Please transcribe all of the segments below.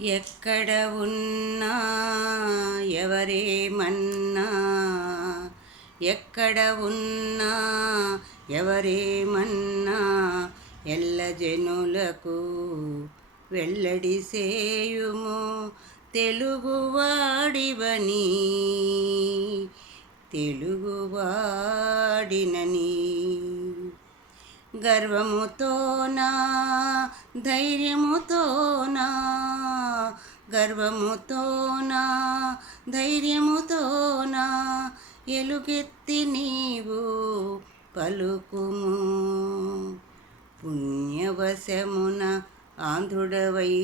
ఎక్కడ ఉన్నా ఎవరేమన్నా, ఎక్కడ ఉన్నా ఎవరేమన్నా, ఎల్ల జనులకు వెల్లడి సేయుము తెలుగువాడివని, తెలుగువాడినని. గర్వముతోనా ధైర్యముతోనా, గర్వముతోనా ధైర్యముతోనా, ఎలుగెత్తి నీవు పలుకుము. పుణ్యవశమున ఆంధ్రుడవై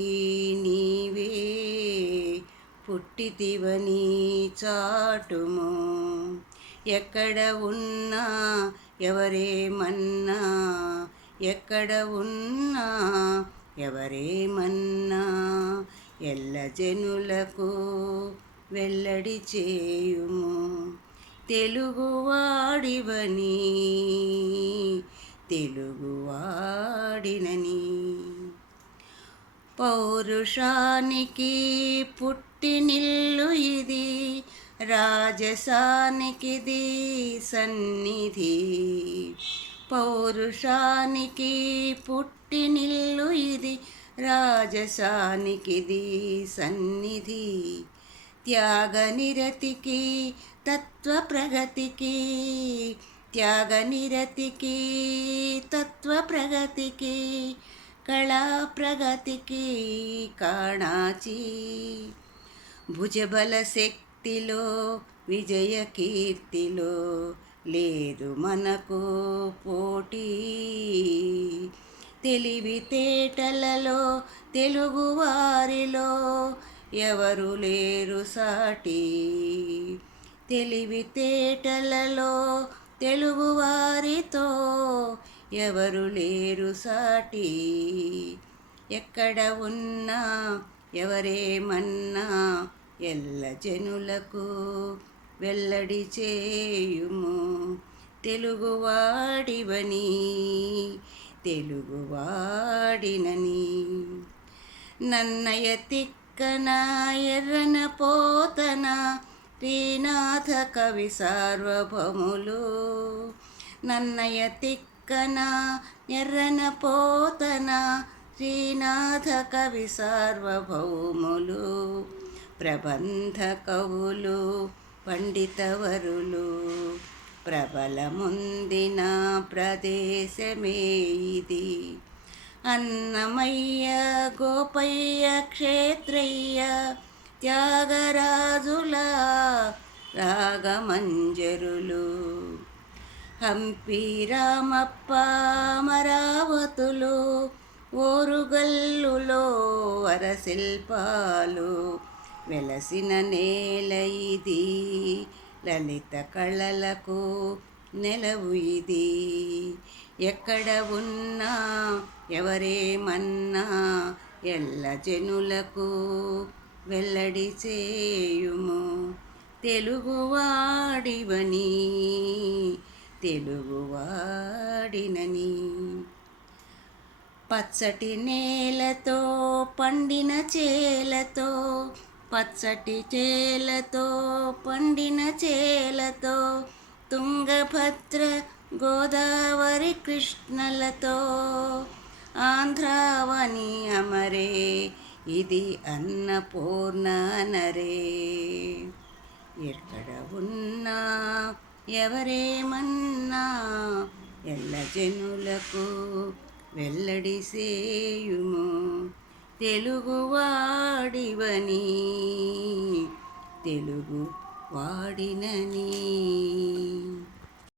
నీవే పుట్టితివని చాటుము. ఎక్కడ ఉన్నా ఎవరేమన్నా, ఎక్కడ ఉన్నా ఎవరేమన్నా, ఎల్ల జనులకు వెల్లడి చేయుము తెలుగువాడివని, తెలుగువాడినని. పౌరుషానికి పుట్టినిల్లు ఇది, రాజసానికిది సన్నిధి. పౌరుషానికి పుట్టినిల్లు ఇది, రాజసానికిది సన్నిధి. త్యాగనిరతికి తత్వ ప్రగతికి, త్యాగనిరతికి తత్వ ప్రగతికి, కళా ప్రగతికి కాణాచి. భుజబల శక్తిలో విజయ కీర్తిలో లేదు మనకు పోటీ. తెలివితేటలలో తెలుగువారిలో ఎవరు లేరు సాటి. తెలివితేటలలో తెలుగువారితో ఎవరు లేరు సాటి. ఎక్కడ ఉన్నా ఎవరేమన్నా, ఎల్ల జనులకు వెల్లడి చేయుము తెలుగువాడివని, తెలుగువాడినని. నన్నయ తిక్కన ఎర్రన పోతన శ్రీనాథ కవి సార్వభౌములు. నన్నయ తిక్కన ఎర్రన పోతన శ్రీనాథ కవి సార్వభౌములు. ప్రబంధ కవులు పండితవరులు ప్రబలముందిన ప్రదేశమే ఇది. అన్నమయ్య గోపయ్య క్షేత్రయ్య త్యాగరాజుల రాగమంజరులు. హంపి రామప్ప అమరావతులు, ఓరుగల్లులో వరశిల్పాలు వెలసిన నేల ఇది. లలిత కళలకు నెలవు ఇది. ఎక్కడ ఉన్నా ఎవరేమన్నా, ఎల్ల జనులకు వెల్లడి చేయుము తెలుగువాడివని, తెలుగువాడినని. పచ్చటి నేలతో పండిన చేలతో, పచ్చటి చేలతో పండిన చేలతో, తుంగభద్ర గోదావరి కృష్ణలతో, ఆంధ్రావని అమరే ఇది అన్నపూర్ణ నరే. ఎక్కడ ఉన్నా ఎవరేమన్నా, ఎల్ల జనులకు వెల్లడి సేయుము తెలుగువాడివని, తెలుగువాడినని.